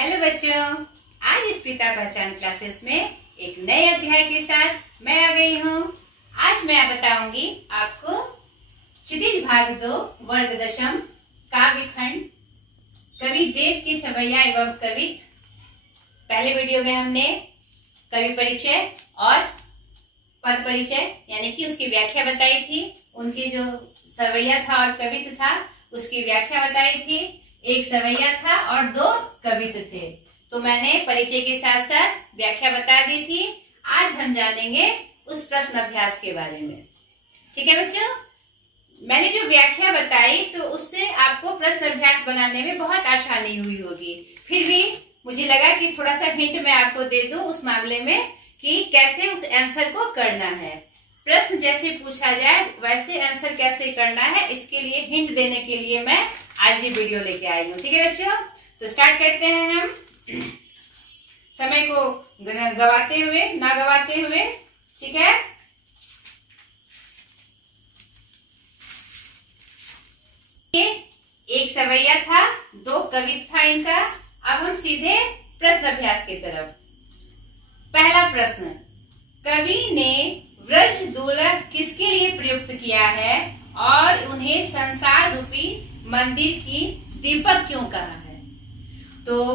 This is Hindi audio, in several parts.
हेलो बच्चों, आज इस प्रीता पहचान क्लासेस में एक नए अध्याय के साथ मैं आ गई हूँ। आज मैं बताऊंगी आपको क्षितिज भाग 2 वर्ग दशम काव्य खंड कवि देव की सवैया एवं कवित। पहले वीडियो में हमने कवि परिचय और पद परिचय यानी कि उसकी व्याख्या बताई थी। उनकी जो सवैया था और कवित था उसकी व्याख्या बताई थी। एक सवैया था और 2 कवित थे, तो मैंने परिचय के साथ साथ व्याख्या बता दी थी। आज हम जानेंगे उस प्रश्न अभ्यास के बारे में। ठीक है बच्चों, मैंने जो व्याख्या बताई तो उससे आपको प्रश्न अभ्यास बनाने में बहुत आसानी हुई होगी। फिर भी मुझे लगा कि थोड़ा सा हिंट मैं आपको दे दूं उस मामले में कि कैसे उस आंसर को करना है। प्रश्न जैसे पूछा जाए वैसे आंसर कैसे करना है, इसके लिए हिंट देने के लिए मैं आज ये वीडियो लेके आई हूँ। ठीक है बच्चों, तो स्टार्ट करते हैं हम समय को गवाते हुए ना गवाते हुए। ठीक है, एक सवैया था, 2 कवित था इनका। अब हम सीधे प्रश्न अभ्यास की तरफ। पहला प्रश्न, कवि ने व्रज दुलह किसके लिए प्रयुक्त किया है और उन्हें संसार रूपी मंदिर की दीपक क्यों कहा है? तो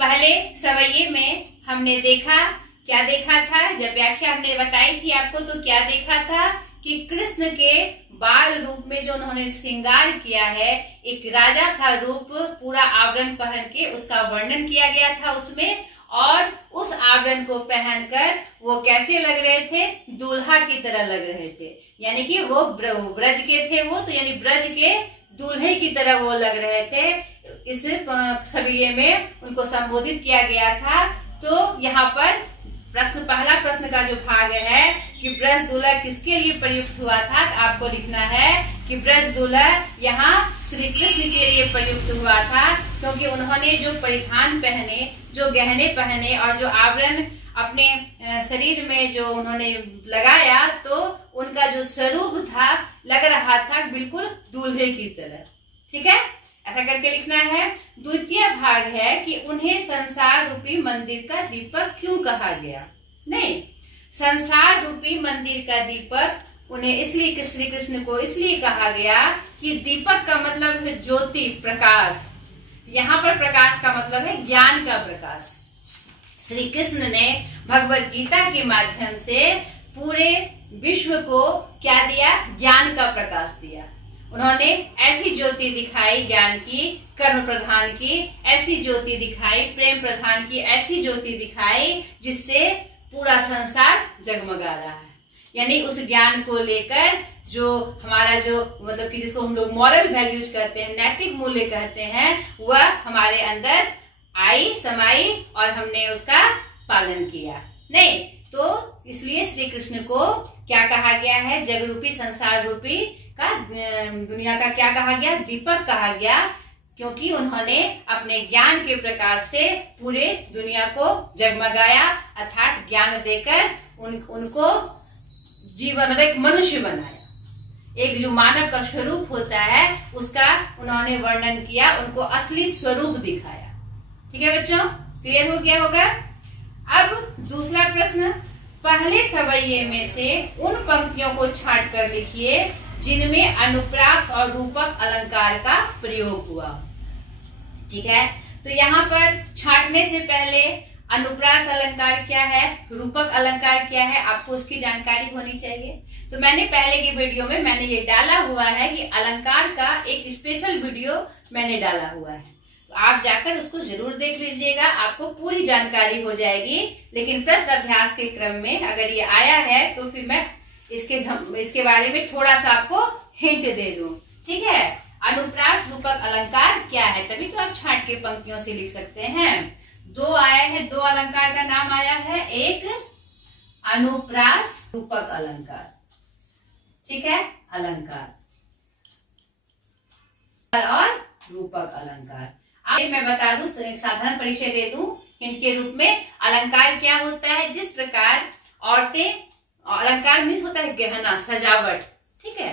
पहले सवैये में हमने क्या देखा था, जब व्याख्या हमने बताई थी आपको तो क्या देखा था कि कृष्ण के बाल रूप में जो उन्होंने श्रृंगार किया है, एक राजा सा रूप पूरा आवरण पहन के उसका वर्णन किया गया था उसमें। और उस आवरण को पहनकर वो कैसे लग रहे थे? दूल्हा की तरह लग रहे थे, यानी कि वो ब्रज के थे वो, तो यानी ब्रज के दूल्हे की तरह वो लग रहे थे। इस सवैये में उनको संबोधित किया गया था। तो यहाँ पर पहला प्रश्न का जो भाग है कि ब्रज दुल्हा किसके लिए प्रयुक्त हुआ था, तो आपको लिखना है कि ब्रज दुल्हा यहाँ श्री कृष्ण के लिए प्रयुक्त हुआ था, क्योंकि उन्होंने जो परिधान पहने, जो गहने पहने और जो आवरण अपने शरीर में जो उन्होंने लगाया, तो उनका जो स्वरूप था लग रहा था बिल्कुल दूल्हे की तरह। ठीक है, ऐसा करके लिखना है। द्वितीय भाग है कि उन्हें संसार रूपी मंदिर का दीपक क्यों कहा गया? नहीं, संसार रूपी मंदिर का दीपक उन्हें इसलिए श्री कृष्ण को इसलिए कहा गया कि दीपक का मतलब है ज्योति, प्रकाश। यहाँ पर प्रकाश का मतलब है ज्ञान का प्रकाश। श्री कृष्ण ने भगवत गीता के माध्यम से पूरे विश्व को क्या दिया? ज्ञान का प्रकाश दिया। उन्होंने ऐसी ज्योति दिखाई ज्ञान की, कर्म प्रधान की ऐसी ज्योति दिखाई, प्रेम प्रधान की ऐसी ज्योति दिखाई जिससे पूरा संसार जगमगा रहा है। यानी उस ज्ञान को लेकर जो हमारा जो मतलब कि जिसको हम लोग मॉरल वैल्यूज कहते हैं, नैतिक मूल्य कहते हैं, वह हमारे अंदर आई, समाई और हमने उसका पालन किया। नहीं तो इसलिए श्री कृष्ण को क्या कहा गया है? जग रूपी, संसार रूपी का, दुनिया का क्या कहा गया? दीपक कहा गया, क्योंकि उन्होंने अपने ज्ञान के प्रकाश से पूरे दुनिया को जगमगाया, अर्थात ज्ञान देकर उनको जीवन मतलब एक मनुष्य बनाया। एक जो मानव का स्वरूप होता है उसका उन्होंने वर्णन किया, उनको असली स्वरूप दिखाया। ठीक है बच्चों, क्लियर हो गया होगा? अब दूसरा प्रश्न, पहले सवैये में से उन पंक्तियों को छांट कर लिखिए जिनमें अनुप्रास और रूपक अलंकार का प्रयोग हुआ। ठीक है, तो यहाँ पर छांटने से पहले अनुप्रास अलंकार क्या है, रूपक अलंकार क्या है, आपको उसकी जानकारी होनी चाहिए। तो मैंने पहले की वीडियो में मैंने ये डाला हुआ है कि अलंकार का एक स्पेशल वीडियो मैंने डाला हुआ है, तो आप जाकर उसको जरूर देख लीजिएगा, आपको पूरी जानकारी हो जाएगी। लेकिन प्रश्न अभ्यास के क्रम में अगर ये आया है तो फिर मैं इसके बारे में थोड़ा सा आपको हिंट दे दूं। ठीक है, अनुप्रास रूपक अलंकार क्या है, तभी तो आप छांट के पंक्तियों से लिख सकते हैं। 2 आया है, 2 अलंकार का नाम आया है, एक अनुप्रास रूपक अलंकार। ठीक है, अलंकार और रूपक अलंकार। अब मैं बता दूं, एक साधारण परिचय दे दूं हिंट के रूप में। अलंकार क्या होता है? जिस प्रकार औरतें, अलंकार मीन्स होता है गहना, सजावट, ठीक है,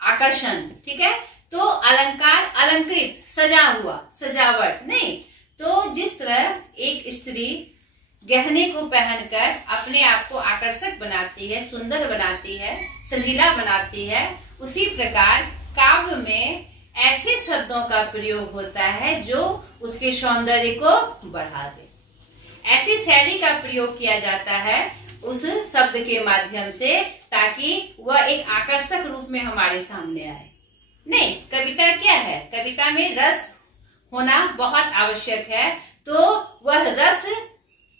आकर्षण। ठीक है, तो अलंकार अलंकृत, सजा हुआ, सजावट नहीं। तो जिस तरह एक स्त्री गहने को पहनकर अपने आप को आकर्षक बनाती है, सुंदर बनाती है, सजीला बनाती है, उसी प्रकार काव्य में ऐसे शब्दों का प्रयोग होता है जो उसके सौंदर्य को बढ़ा दे। ऐसी शैली का प्रयोग किया जाता है उस शब्द के माध्यम से, ताकि वह एक आकर्षक रूप में हमारे सामने आए। नहीं, कविता क्या है? कविता में रस होना बहुत आवश्यक है। तो वह रस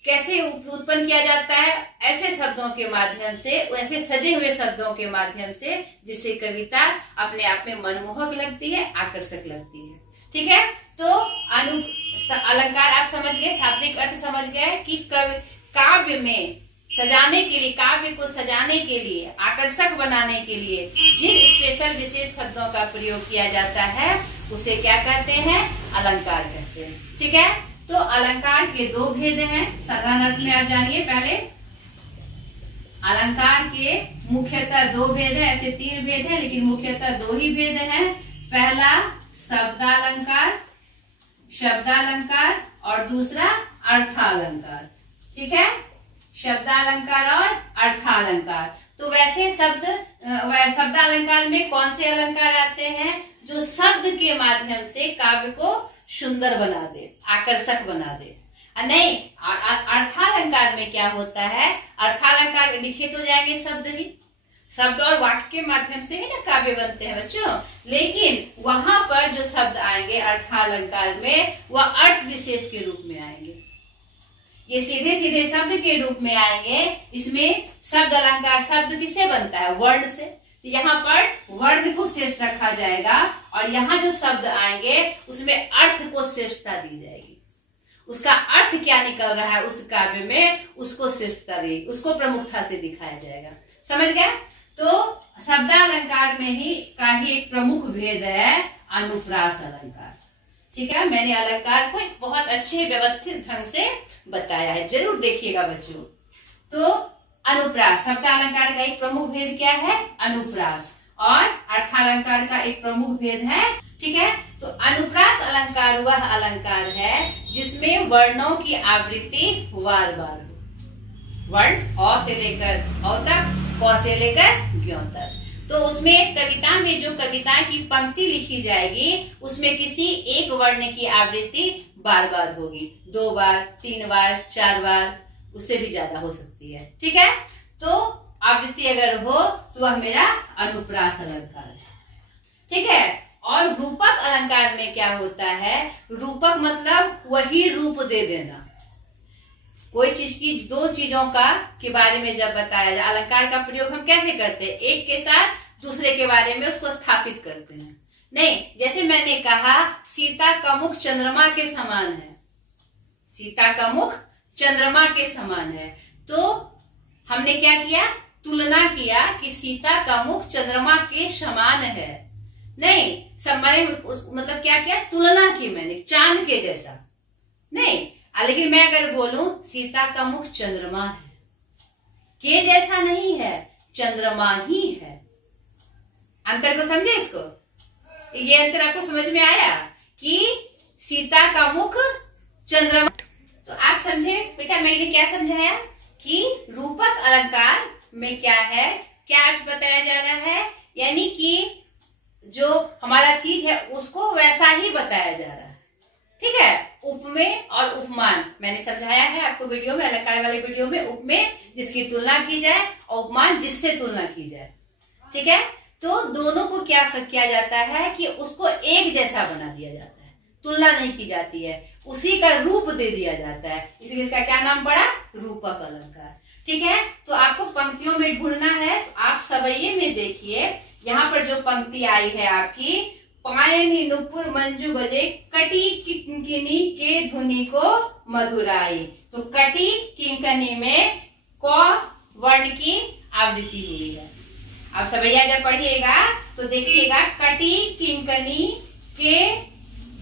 कैसे उत्पन्न किया जाता है? ऐसे शब्दों के माध्यम से, ऐसे सजे हुए शब्दों के माध्यम से, जिससे कविता अपने आप में मनमोहक लगती है, आकर्षक लगती है। ठीक है, तो अलंकार आप समझ गए, शाब्दिक अर्थ समझ गए कि काव्य में सजाने के लिए, काव्य को सजाने के लिए, आकर्षक बनाने के लिए जिन स्पेशल विशेष शब्दों का प्रयोग किया जाता है उसे क्या कहते हैं? अलंकार कहते हैं। ठीक है, तो अलंकार के दो भेद हैं। साधारण अर्थ में आप जानिए पहले। अलंकार के मुख्यतः दो भेद है, ऐसे तीन भेद है लेकिन मुख्यतः दो ही भेद हैं। पहला शब्दालंकार, शब्दालंकार, और दूसरा अर्थालंकार। ठीक है, शब्दालंकार और अर्थालंकार। तो वैसे शब्दालंकार में कौन से अलंकार आते हैं? जो शब्द के माध्यम से काव्य को सुंदर बना दे, आकर्षक बना दे। नहीं, अर्थालंकार में क्या होता है? अर्थालंकार लिखे तो जाएंगे शब्द ही, शब्द और वाक्य के माध्यम से ही ना काव्य बनते हैं बच्चों। लेकिन वहां पर जो शब्द आएंगे अर्थालंकार में, वह अर्थ विशेष के रूप में आएंगे। ये सीधे सीधे शब्द के रूप में आएंगे। इसमें शब्द अलंकार, शब्द किससे बनता है? वर्ण से। यहाँ पर वर्ण को श्रेष्ठ रखा जाएगा और यहाँ जो शब्द आएंगे उसमें अर्थ को श्रेष्ठता दी जाएगी। उसका अर्थ क्या निकल रहा है उस काव्य में, उसको श्रेष्ठता दी, उसको प्रमुखता से दिखाया जाएगा। समझ गया? तो शब्दालंकार में ही एक प्रमुख भेद है अनुप्रास अलंकार। ठीक है, मैंने अलंकार को एक बहुत अच्छे व्यवस्थित ढंग से बताया है, जरूर देखिएगा बच्चों। तो अनुप्रास, शब्दालंकार का एक प्रमुख भेद क्या है? अनुप्रास। और अर्थालंकार का एक प्रमुख भेद है। ठीक है, तो अनुप्रास अलंकार वह अलंकार है जिसमें वर्णों की आवृत्ति वार बार हो। वर्ण अ से लेकर औ तक, क से लेकर ज्ञ तक। तो उसमें कविता में जो कविता की पंक्ति लिखी जाएगी उसमें किसी एक वर्ण की आवृत्ति बार बार होगी, 2 बार, 3 बार, 4 बार, उससे भी ज्यादा हो सकती है। ठीक है, तो आवृत्ति अगर हो तो वह मेरा अनुप्रास अलंकार है। ठीक है, और रूपक अलंकार में क्या होता है? रूपक मतलब वही रूप दे देना। कोई चीज की, दो चीजों का के बारे में जब बताया जाए, अलंकार का प्रयोग हम कैसे करते हैं? एक के साथ दूसरे के बारे में उसको स्थापित करते हैं। नहीं, जैसे मैंने कहा सीता का मुख चंद्रमा के समान है, सीता का मुख चंद्रमा के समान है, तो हमने क्या किया? तुलना किया कि सीता का मुख चंद्रमा के समान है। नहीं, मैंने मतलब क्या किया? तुलना की मैंने, चांद के जैसा नहीं। लेकिन मैं अगर बोलूं सीता का मुख चंद्रमा है, के जैसा नहीं है, चंद्रमा ही है। अंतर को समझे? इसको, ये अंतर आपको समझ में आया कि सीता का मुख चंद्रमा। तो आप समझे बेटा मैंने क्या समझाया कि रूपक अलंकार में क्या है, क्या अर्थ बताया जा रहा है? यानी कि जो हमारा चीज है उसको वैसा ही बताया जा रहा है। ठीक है, उपमेय और उपमान मैंने समझाया है आपको वीडियो में, अलंकार वाले वीडियो में। उपमेय जिसकी तुलना की जाए और उपमान जिससे तुलना की जाए। ठीक है, तो दोनों को क्या किया जाता है कि उसको एक जैसा बना दिया जाता है, तुलना नहीं की जाती है, उसी का रूप दे दिया जाता है, इसलिए इसका क्या नाम पड़ा? रूपक अलंकार। ठीक है, तो आपको पंक्तियों में ढूंढना है। आप सवैये में देखिए, यहाँ पर जो पंक्ति आई है आपकी, पायनी नुपुर मंजू बजे कटी किंकिनी के धुनी को मधुराई। तो कटी किंकनी में क वर्ण की आवृत्ति हुई है। अब सवैया जब पढ़िएगा तो देखिएगा कटी किंकनी के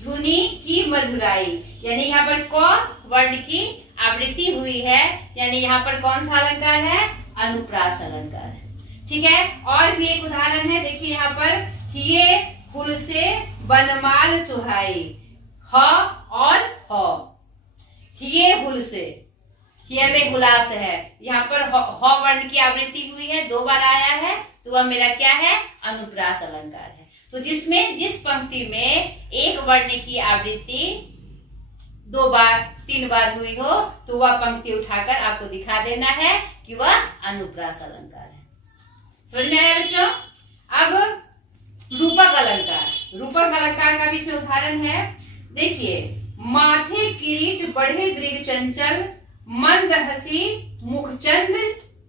धुनी की मधुराई, यानी यहाँ पर क वर्ण की आवृत्ति हुई है, यानी यहाँ पर कौन सा अलंकार है? अनुप्रास अलंकार है। ठीक है, और भी एक उदाहरण है, देखिए यहाँ पर, ये फूल से बनमाल सुहाई, ह और ह। हिये हुल से, हिये में हुलास है, यहाँ पर ह वर्ण की आवृत्ति हुई है, 2 बार आया है, तो वह मेरा क्या है, अनुप्रास अलंकार है। तो जिस पंक्ति में एक वर्ण की आवृत्ति 2 बार 3 बार हुई हो, तो वह पंक्ति उठाकर आपको दिखा देना है कि वह अनुप्रास अलंकार है। समझ में आया बच्चों? अब रूपक अलंकार, रूपक अलंकार का भी इसमें उदाहरण है। देखिए, माथे किरीट बढ़े दृग चंचल, मंद हसी मुखचंद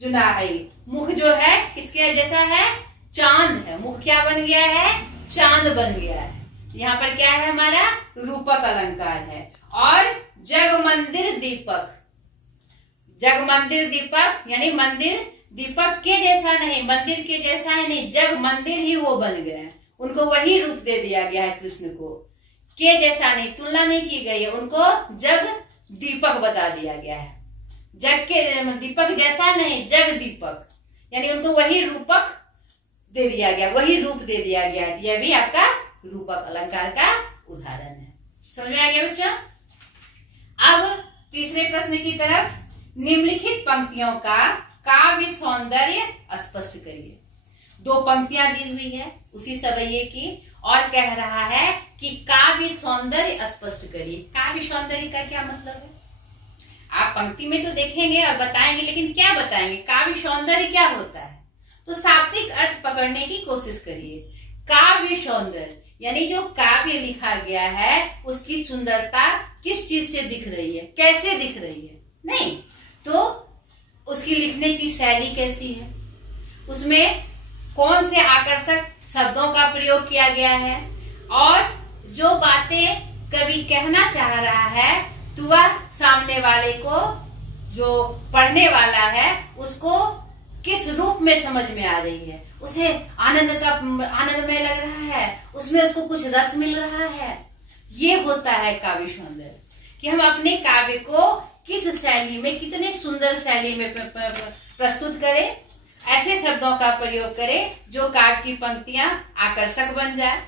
जुनाई। मुख जो है किसके जैसा है, चांद है। मुख क्या बन गया है, चांद बन गया है। यहाँ पर क्या है, हमारा रूपक अलंकार है। और जग मंदिर दीपक, जग मंदिर दीपक यानी मंदिर दीपक के जैसा नहीं, मंदिर के जैसा है नहीं, जग मंदिर ही वो बन गया है। उनको वही रूप दे दिया गया है कृष्ण को, के जैसा नहीं, तुलना नहीं की गई है, उनको जग दीपक बता दिया गया है। जग के दीपक जैसा नहीं, जग दीपक यानी उनको वही रूपक दे दिया गया, वही रूप दे दिया गया। यह भी आपका रूपक अलंकार का उदाहरण है। समझ में आ गया बच्चों? अब तीसरे प्रश्न की तरफ, निम्नलिखित पंक्तियों का काव्य सौंदर्य स्पष्ट करिए। 2 पंक्तियां दी हुई है उसी सवैये की, और कह रहा है कि काव्य सौंदर्य स्पष्ट करिए। काव्य सौंदर्य का क्या मतलब है, आप पंक्ति में तो देखेंगे और बताएंगे, लेकिन क्या बताएंगे, काव्य सौंदर्य क्या होता है? तो शाब्दिक अर्थ पकड़ने की कोशिश करिए। काव्य सौंदर्य यानी जो काव्य लिखा गया है उसकी सुंदरता किस चीज से दिख रही है, कैसे दिख रही है, नहीं तो उसकी लिखने की शैली कैसी है, उसमें कौन से आकर्षक शब्दों का प्रयोग किया गया है, और जो बातें कवि कहना चाह रहा है तो वह सामने वाले को, जो पढ़ने वाला है, उसको किस रूप में समझ में आ रही है, उसे आनंदमय लग रहा है, उसमें उसको कुछ रस मिल रहा है। ये होता है काव्य सौंदर्य, कि हम अपने काव्य को किस शैली में, कितने सुंदर शैली में प्रस्तुत करें, ऐसे शब्दों का प्रयोग करें जो काव्य की पंक्तियां आकर्षक बन जाए,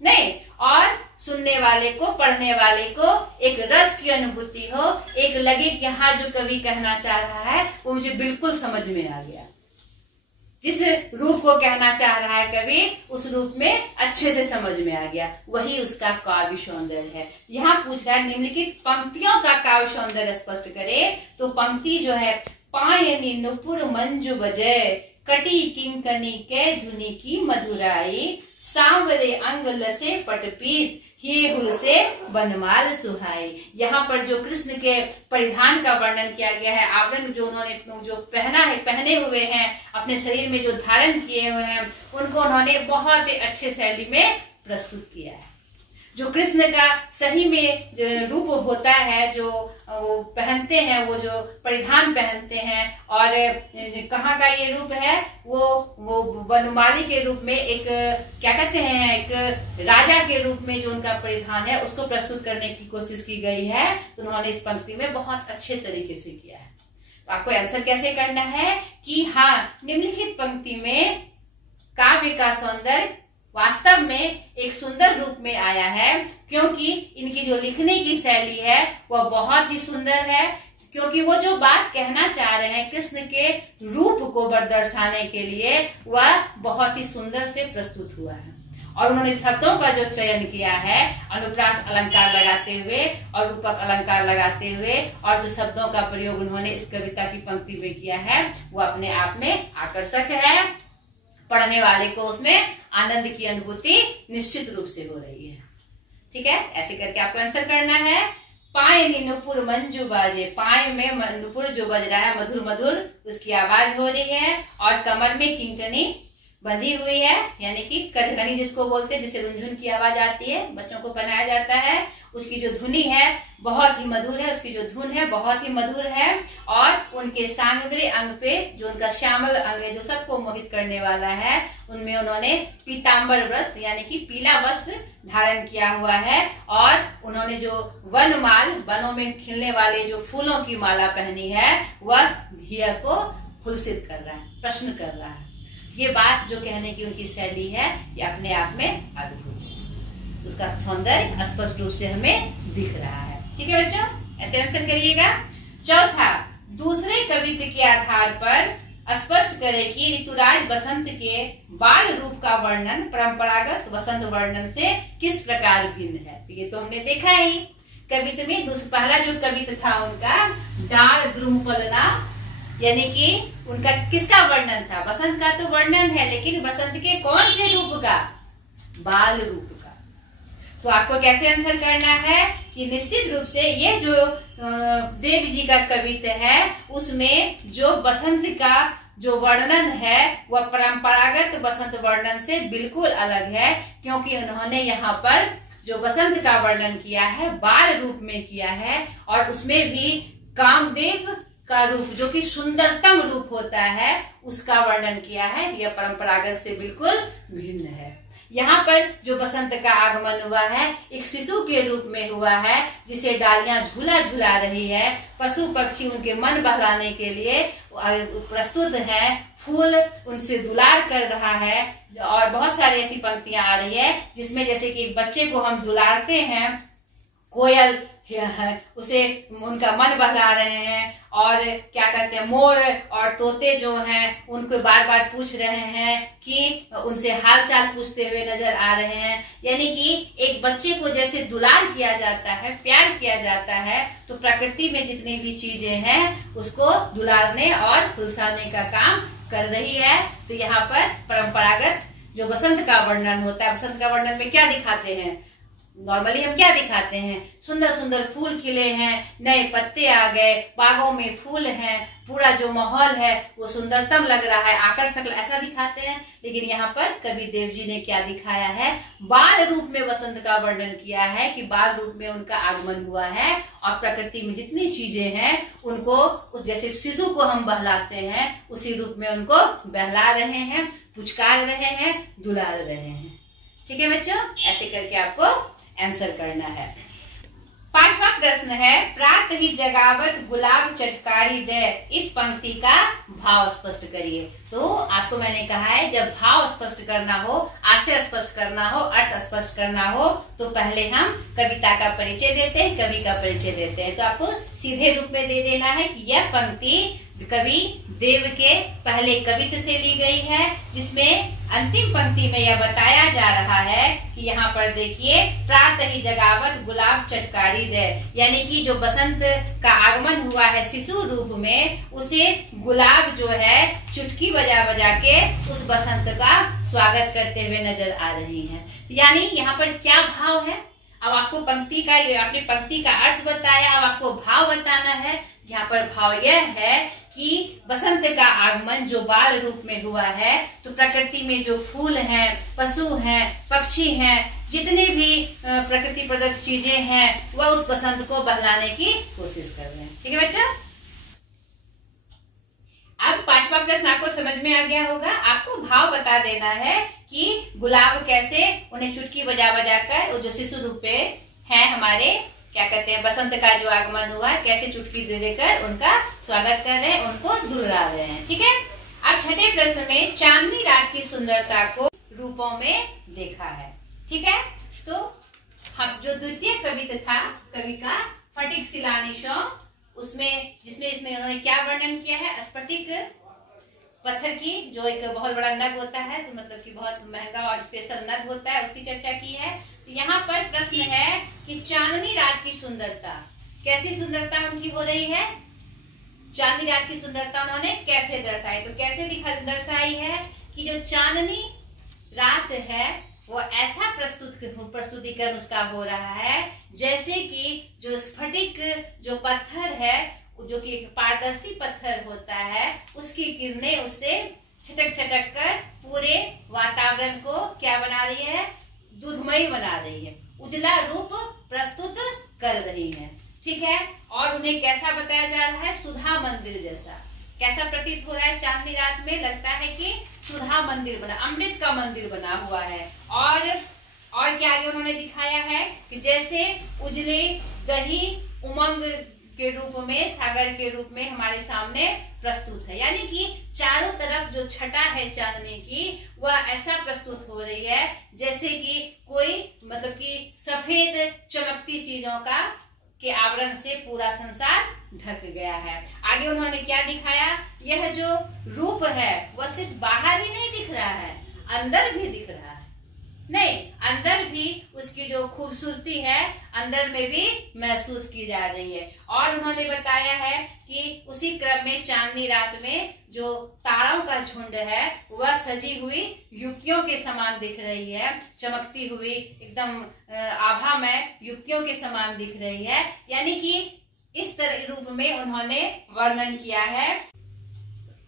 नहीं और सुनने वाले को, पढ़ने वाले को एक रस की अनुभूति हो, एक लगे कि हाँ जो कवि कहना चाह रहा है वो मुझे बिल्कुल समझ में आ गया। जिस रूप को कहना चाह रहा है कवि, उस रूप में अच्छे से समझ में आ गया, वही उसका काव्य सौंदर्य है। यहाँ पूछ रहा है निम्नलिखित पंक्तियों का काव्य सौंदर्य स्पष्ट करे, तो पंक्ति जो है, पायनी नुपुर मंजू बजय, कटी किंकनी के धुनी की मधुराई, सांवरे अंग लसे पटपीत, ये हुल से बनमाल सुहाई। यहाँ पर जो कृष्ण के परिधान का वर्णन किया गया है, आवरण जो उन्होंने जो पहना है, पहने हुए हैं, अपने शरीर में जो धारण किए हुए हैं, उनको उन्होंने बहुत ही अच्छे शैली में प्रस्तुत किया है। जो कृष्ण का सही में जो रूप होता है, जो वो पहनते हैं, वो जो परिधान पहनते हैं, और कहाँ का ये रूप है, वो वनमाली के रूप में, एक क्या कहते हैं, एक राजा के रूप में जो उनका परिधान है उसको प्रस्तुत करने की कोशिश की गई है। तो उन्होंने इस पंक्ति में बहुत अच्छे तरीके से किया है। तो आपको आंसर कैसे करना है कि हाँ, निम्नलिखित पंक्ति में काव्य का सौंदर्य वास्तव में एक सुंदर रूप में आया है, क्योंकि इनकी जो लिखने की शैली है वह बहुत ही सुंदर है, क्योंकि वो जो बात कहना चाह रहे हैं कृष्ण के रूप को दर्शाने के लिए, वह बहुत ही सुंदर से प्रस्तुत हुआ है। और उन्होंने शब्दों का जो चयन किया है, अनुप्रास अलंकार लगाते हुए और रूपक अलंकार लगाते हुए, और जो शब्दों का प्रयोग उन्होंने इस कविता की पंक्ति में किया है, वो अपने आप में आकर्षक है। पढ़ने वाले को उसमें आनंद की अनुभूति निश्चित रूप से हो रही है। ठीक है, ऐसे करके आपको आंसर करना है। पाए नी नुपुर मंजू बाजे, पाए में नुपुर जो बज रहा है, मधुर मधुर उसकी आवाज हो रही है, और कमर में किंकनी बंधी हुई है, यानी कि कटघनी जिसको बोलते हैं, जिसे रुनझुन की आवाज आती है, बच्चों को पहनाया जाता है। उसकी जो धुनी है बहुत ही मधुर है, उसकी जो धुन है बहुत ही मधुर है, और उनके सांवरे अंग पे जो उनका श्यामल अंग है, जो सबको मोहित करने वाला है, उनमें उन्होंने पीताम्बर वस्त्र यानी कि पीला वस्त्र धारण किया हुआ है, और उन्होंने जो वनमाल, वनों में खिलने वाले जो फूलों की माला पहनी है, वह धिया को हुलसित कर रहा है, प्रश्न कर रहा है। ये बात जो कहने की उनकी शैली है, ये अपने आप में अद्भुत है, उसका सौंदर्य स्पष्ट रूप से हमें दिख रहा है। ठीक है बच्चों, ऐसे आंसर करिएगा। चौथा, दूसरे कवित्व के आधार पर स्पष्ट करें कि ऋतुराज बसंत के बाल रूप का वर्णन परंपरागत वसंत वर्णन से किस प्रकार भिन्न है। तो ये तो हमने देखा ही कवित्व में। पहला जो कवित्व था उनका डाल द्रुमपलना, यानी कि उनका किसका वर्णन था? बसंत का तो वर्णन है, लेकिन बसंत के कौन से रूप का? बाल रूप का। तो आपको कैसे आंसर करना है कि निश्चित रूप से ये जो देव जी का कवित्व है उसमें जो बसंत का जो वर्णन है वह परंपरागत बसंत वर्णन से बिल्कुल अलग है, क्योंकि उन्होंने यहाँ पर जो बसंत का वर्णन किया है बाल रूप में किया है, और उसमें भी कामदेव का रूप जो कि सुंदरतम रूप होता है उसका वर्णन किया है। यह परंपरागत से बिल्कुल भिन्न है। यहाँ पर जो बसंत का आगमन हुआ है एक शिशु के रूप में हुआ है, जिसे डालियां झूला झूला रही है, पशु पक्षी उनके मन बहलाने के लिए प्रस्तुत है, फूल उनसे दुलार कर रहा है, और बहुत सारी ऐसी पंक्तियां आ रही है जिसमें जैसे कि एक बच्चे को हम दुलारते हैं, कोयल है उसे उनका मन बहला रहे हैं, और क्या कहते हैं मोर और तोते जो हैं उनको बार बार पूछ रहे हैं कि उनसे हाल चाल पूछते हुए नजर आ रहे हैं। यानी कि एक बच्चे को जैसे दुलार किया जाता है, प्यार किया जाता है, तो प्रकृति में जितनी भी चीजें हैं उसको दुलारने और फुलसाने का काम कर रही है। तो यहाँ पर परंपरागत जो बसंत का वर्णन होता है, बसंत का वर्णन में क्या दिखाते हैं? नॉर्मली हम क्या दिखाते हैं? सुंदर सुंदर फूल खिले हैं, नए पत्ते आ गए, बागों में फूल हैं, पूरा जो माहौल है वो सुंदरतम लग रहा है, आकर्षक, ऐसा दिखाते हैं। लेकिन यहाँ पर कवि देव जी ने क्या दिखाया है? बाल रूप में बसंत का वर्णन किया है कि बाल रूप में उनका आगमन हुआ है, और प्रकृति में जितनी चीजें हैं उनको जैसे शिशु को हम बहलाते हैं उसी रूप में उनको बहला रहे हैं, पुचकार रहे हैं, दुलार रहे हैं। ठीक है बच्चों, ऐसे करके आपको आंसर करना है। पांचवा प्रश्न है, प्रात ही जगावत गुलाब चटकारी दे, इस पंक्ति का भाव स्पष्ट करिए। तो आपको मैंने कहा है जब भाव स्पष्ट करना हो, आशय स्पष्ट करना हो, अर्थ स्पष्ट करना हो, तो पहले हम कविता का परिचय देते हैं, कवि का परिचय देते हैं। तो आपको सीधे रूप में दे देना है कि यह पंक्ति कवि देव के पहले कवित्व से ली गई है, जिसमें अंतिम पंक्ति में यह बताया जा रहा है कि यहाँ पर देखिए, प्रात ही जगावत गुलाब चटकारी दे, यानी कि जो बसंत का आगमन हुआ है शिशु रूप में, उसे गुलाब जो है चुटकी बजा बजा के उस बसंत का स्वागत करते हुए नजर आ रही है। यानी यहाँ पर क्या भाव है? अब आपको पंक्ति का, आपने पंक्ति का अर्थ बताया, अब आपको भाव बताना है। यहाँ पर भाव यह है कि बसंत का आगमन जो बाल रूप में हुआ है, तो प्रकृति में जो फूल हैं, पशु हैं, पक्षी हैं, जितने भी प्रकृति प्रदत्त चीजें हैं, वह उस बसंत को बहलाने की कोशिश कर रहे हैं। ठीक है बच्चा? अब पांचवा प्रश्न आपको समझ में आ गया होगा। आपको भाव बता देना है कि गुलाब कैसे उन्हें चुटकी बजा बजा कर, जो शिशु रूप पे है हमारे, क्या कहते हैं, बसंत का जो आगमन हुआ है, कैसे चुटकी दे देकर उनका स्वागत कर रहे हैं, उनको दुलरा रहे हैं। ठीक है। अब छठे प्रश्न में चांदनी रात की सुंदरता को रूपों में देखा है। ठीक है। तो हम जो द्वितीय कवित्व था कवि का फटिक शिलान्यासों, उसमें जिसमें इसमें उन्होंने क्या वर्णन किया है? स्फटिक पत्थर की जो एक बहुत बड़ा नग होता है, तो मतलब कि बहुत महंगा और स्पेशल नग होता है, उसकी चर्चा की है। तो यहाँ पर प्रश्न है कि चांदनी रात की सुंदरता, कैसी सुंदरता उनकी हो रही है? चांदनी रात की सुंदरता उन्होंने कैसे दर्शाई? तो कैसे दर्शाई है कि जो चांदनी रात है वो ऐसा प्रस्तुतिकरण उसका हो रहा है जैसे कि जो स्फटिक जो पत्थर है, जो कि एक पारदर्शी पत्थर होता है, उसकी किरणें उससे छटक छटक कर पूरे वातावरण को क्या बना रही है? दूधमयी बना रही है, उजला रूप प्रस्तुत कर रही है। ठीक है। और उन्हें कैसा बताया जा रहा है? सुधा मंदिर जैसा। कैसा प्रतीत हो रहा है? चांदनी रात में लगता है कि सुधा मंदिर बना, अमृत का मंदिर बना हुआ है। और क्या आगे उन्होंने दिखाया है कि जैसे उजले दही उमंग के रूप में, सागर के रूप में हमारे सामने प्रस्तुत है। यानी कि चारों तरफ जो छटा है चांदनी की, वह ऐसा प्रस्तुत हो रही है जैसे कि कोई मतलब कि सफेद चमकती चीजों का के आवरण से पूरा संसार ढक गया है। आगे उन्होंने क्या दिखाया, यह जो रूप है वह सिर्फ बाहर ही नहीं दिख रहा है, अंदर भी दिख रहा है। नहीं, अंदर भी उसकी जो खूबसूरती है अंदर में भी महसूस की जा रही है। और उन्होंने बताया है कि उसी क्रम में चांदनी रात में जो तारों का झुंड है वह सजी हुई युक्तियों के समान दिख रही है, चमकती हुई एकदम आभामय युक्तियों के समान दिख रही है। यानी कि इस तरह रूप में उन्होंने वर्णन किया है।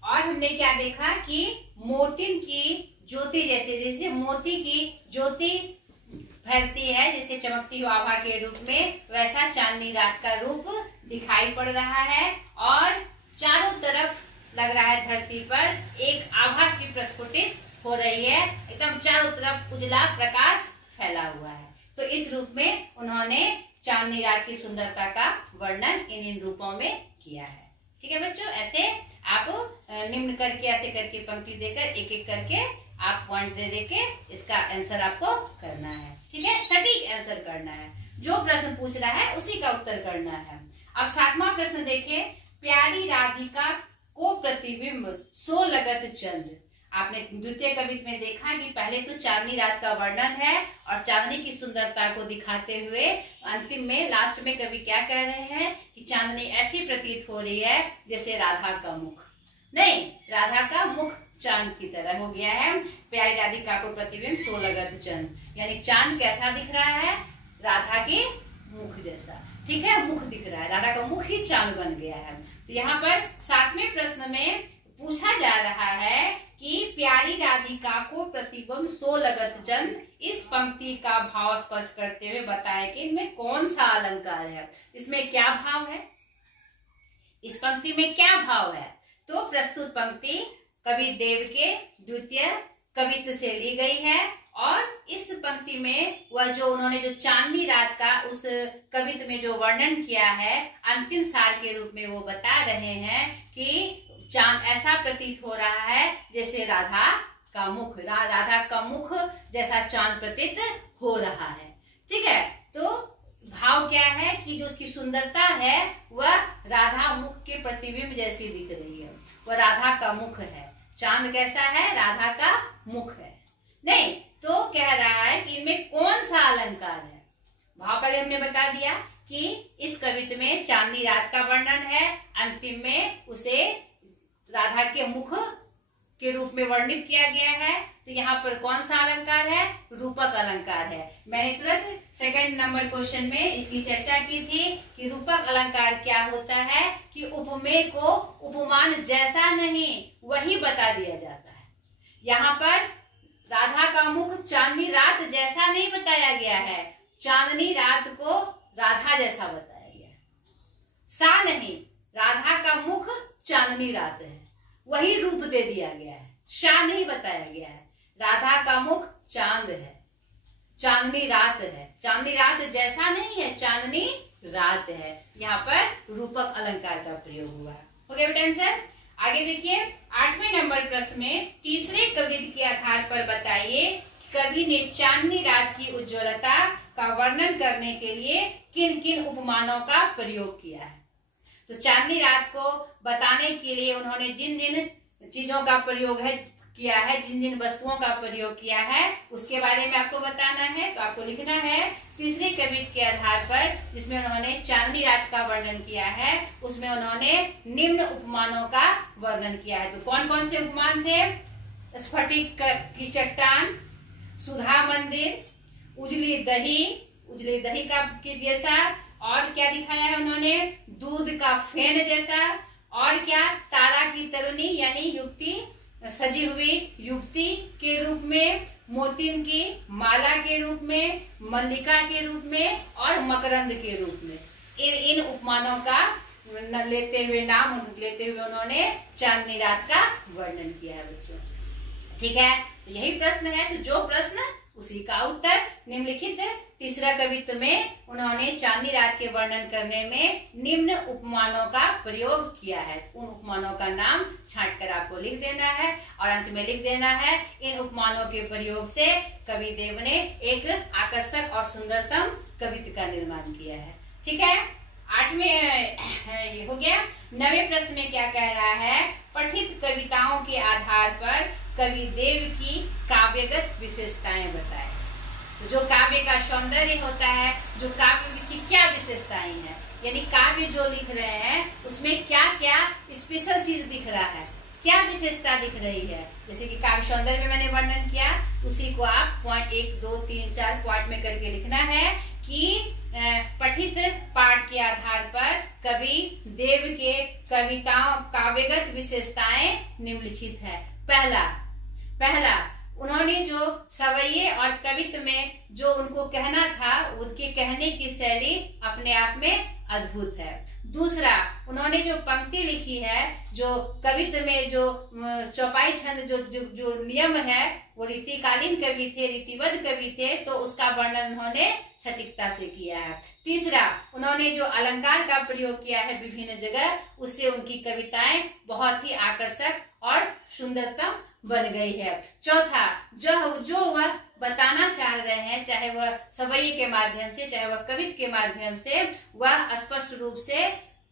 और हमने क्या देखा कि मोतिन की ज्योति जैसे मोती की ज्योति फैलती है, जैसे चमकती हुई आभा के रूप में, वैसा चांदनी रात का रूप दिखाई पड़ रहा है। और चारों तरफ लग रहा है धरती पर एक आभा सी प्रस्फुटित हो रही है, एकदम चारों तरफ उजला प्रकाश फैला हुआ है। तो इस रूप में उन्होंने चांदनी रात की सुंदरता का वर्णन इन रूपों में किया है। ठीक है बच्चों, ऐसे आप निम्न करके ऐसे करके पंक्ति देकर एक एक करके आप पॉइंट दे के इसका आंसर आपको करना है। ठीक है, सटीक आंसर करना है, जो प्रश्न पूछ रहा है उसी का उत्तर करना है। अब 7वां प्रश्न देखिए, प्यारी राधिका को प्रतिबिंब सो लगत चंद। आपने द्वितीय कविता में देखा कि पहले तो चांदनी रात का वर्णन है और चांदनी की सुंदरता को दिखाते हुए अंतिम में लास्ट में कवि क्या कह रहे हैं कि चांदनी ऐसी प्रतीत हो रही है जैसे राधा का मुख। नहीं, राधा का मुख चांद की तरह हो गया है। प्यारी राधिका को प्रतिबिंब सो लगत चंद, यानी चांद कैसा दिख रहा है, राधा के मुख जैसा। ठीक है, मुख दिख रहा है, राधा का मुख ही चांद बन गया है। तो यहाँ पर 7वें प्रश्न में पूछा जा रहा है कि प्यारी राधिका को प्रतिबिंब सो लगत चंद, इस पंक्ति का भाव स्पष्ट करते हुए बताएं कि इनमें कौन सा अलंकार है, इसमें क्या भाव है, इस पंक्ति में क्या भाव है। तो प्रस्तुत पंक्ति कवि देव के द्वितीय कवित्व से ली गई है और इस पंक्ति में वह जो उन्होंने जो चांदनी रात का उस कवित्व में जो वर्णन किया है अंतिम सार के रूप में वो बता रहे हैं कि चांद ऐसा प्रतीत हो रहा है जैसे राधा का मुख, राधा का मुख जैसा चांद प्रतीत हो रहा है। ठीक है, तो भाव क्या है कि जो उसकी सुंदरता है वह राधा मुख के प्रतिबिंब जैसी दिख रही है, वह राधा का मुख है। चांद कैसा है, राधा का मुख है। नहीं, तो कह रहा है कि इनमें कौन सा अलंकार है। भाव पहले हमने बता दिया कि इस कवित्व में चांदनी रात का वर्णन है, अंतिम में उसे राधा के मुख के रूप में वर्णित किया गया है। तो यहाँ पर कौन सा अलंकार है, रूपक अलंकार है। मैंने तुरंत सेकंड नंबर क्वेश्चन में इसकी चर्चा की थी कि रूपक अलंकार क्या होता है कि उपमेय को उपमान जैसा नहीं वही बता दिया जाता है। यहाँ पर राधा का मुख चांदनी रात जैसा नहीं बताया गया है, चांदनी रात को राधा जैसा बताया गया है। सा नहीं, राधा का मुख चांदनी रात है, वही रूप दे दिया गया है, शाह नहीं बताया गया है। राधा का मुख चांद है, चांदनी रात है, चांदनी रात जैसा नहीं है, चांदनी रात है। यहाँ पर रूपक अलंकार का प्रयोग हुआ है। हो गया बेटा आंसर। आगे देखिए 8वें नंबर प्रश्न में तीसरे कवित्व के आधार पर बताइए कवि ने चांदनी रात की उज्ज्वलता का वर्णन करने के लिए किन किन उपमानों का प्रयोग किया है। तो चांदनी रात को बताने के लिए उन्होंने जिन जिन चीजों का प्रयोग किया है, जिन जिन वस्तुओं का प्रयोग किया है उसके बारे में आपको बताना है। तो आपको लिखना है तीसरे कवित्व के आधार पर जिसमें उन्होंने चांदनी रात का वर्णन किया है उसमें उन्होंने निम्न उपमानों का वर्णन किया है। तो कौन कौन से उपमान थे, स्फटिक की चट्टान, सुधा मंदिर, उजली दही का के जैसा, और क्या दिखाया है उन्होंने, दूध का फेन जैसा, और क्या, तारा की तरुणी यानी युक्ति, सजी हुई युक्ति के रूप में, मोतिन की माला के रूप में, मल्लिका के रूप में और मकरंद के रूप में। इन उपमानों का नाम लेते हुए उन्होंने चांदनी रात का वर्णन किया है बच्चों। ठीक है, तो यही प्रश्न है, तो जो प्रश्न उसी का उत्तर। निम्नलिखित तीसरा कवित्व में उन्होंने चांदनी रात के वर्णन करने में निम्न उपमानों का प्रयोग किया है। उन उपमानों का नाम छांट कर आपको लिख देना है और अंत में लिख देना है इन उपमानों के प्रयोग से कवि देव ने एक आकर्षक और सुंदरतम कवित्व का निर्माण किया है। ठीक है, 8वें ये हो गया। 9वें प्रश्न में क्या कह रहा है, पठित कविताओं के आधार पर कवि देव की काव्यगत विशेषताएं बताए। तो जो काव्य का सौंदर्य होता है, जो काव्य की क्या विशेषताएं हैं, यानी काव्य जो लिख रहे हैं उसमें क्या क्या स्पेशल चीज दिख रहा है, क्या विशेषता दिख रही है। जैसे कि काव्य सौंदर्य में मैंने वर्णन किया, उसी को आप पॉइंट 1, 2, 3, 4 पॉइंट में करके लिखना है कि पठित पाठ के आधार पर कवि देव के कविताओं काव्यगत विशेषताएं निम्नलिखित है। पहला उन्होंने जो सवैये और कवित्व में जो उनको कहना था, उनके कहने की शैली अपने आप में अद्भुत है। दूसरा, उन्होंने जो पंक्ति लिखी है, जो कवित्व में जो चौपाई छंद जो नियम है, वो रीतिकालीन कवि थे, रीतिबद्ध कवि थे, तो उसका वर्णन उन्होंने सटीकता से किया है। तीसरा, उन्होंने जो अलंकार का प्रयोग किया है विभिन्न जगह, उससे उनकी कविताएं बहुत ही आकर्षक और सुंदरतम बन गई है। चौथा, जो वह बताना चाह रहे हैं, चाहे वह सवैये के माध्यम से, चाहे वह कवित्व के माध्यम से, वह स्पष्ट रूप से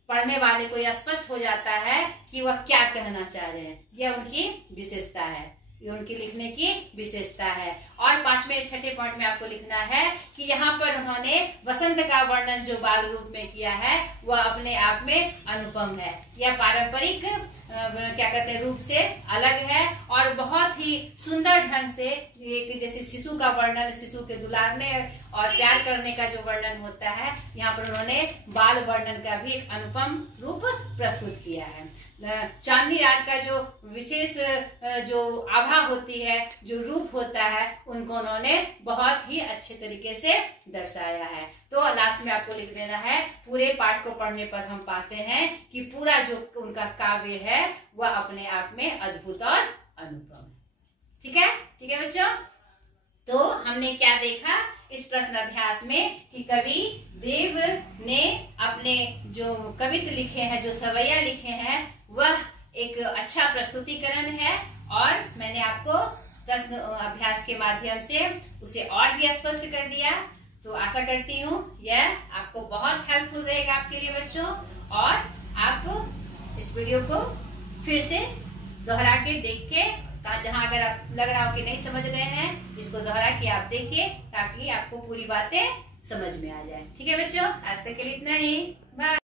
पढ़ने वाले को यह स्पष्ट हो जाता है कि वह क्या कहना चाह रहे हैं। यह उनकी विशेषता है, ये उनकी लिखने की विशेषता है। और 5वें 6ठे पॉइंट में आपको लिखना है कि यहाँ पर उन्होंने वसंत का वर्णन जो बाल रूप में किया है, वह अपने आप में अनुपम है। यह पारंपरिक क्या कहते हैं रूप से अलग है और बहुत ही सुंदर ढंग से, एक जैसे शिशु का वर्णन, शिशु के दुलारने और प्यार करने का जो वर्णन होता है, यहाँ पर उन्होंने बाल वर्णन का भी एक अनुपम रूप प्रस्तुत किया है। चांदनी रात का जो विशेष जो आभा होती है, जो रूप होता है, उनको उन्होंने बहुत ही अच्छे तरीके से दर्शाया है। तो लास्ट में आपको लिख देना है, पूरे पाठ को पढ़ने पर हम पाते हैं कि पूरा जो उनका काव्य है वह अपने आप में अद्भुत और अनुपम है। ठीक है बच्चों। तो हमने क्या देखा इस प्रश्न अभ्यास में कि कवि देव ने अपने जो कवित्व लिखे हैं, जो सवैया लिखे हैं, वह एक अच्छा प्रस्तुतिकरण है और मैंने आपको प्रश्न अभ्यास के माध्यम से उसे और भी स्पष्ट कर दिया। तो आशा करती हूँ यह आपको बहुत हेल्पफुल रहेगा आपके लिए बच्चों, और आप इस वीडियो को फिर से दोहरा के देख के, जहाँ अगर आप लग रहा हो कि नहीं समझ रहे हैं, इसको दोहरा के आप देखिए ताकि आपको पूरी बातें समझ में आ जाए। ठीक है बच्चों, आज तक के लिए इतना ही। बाय।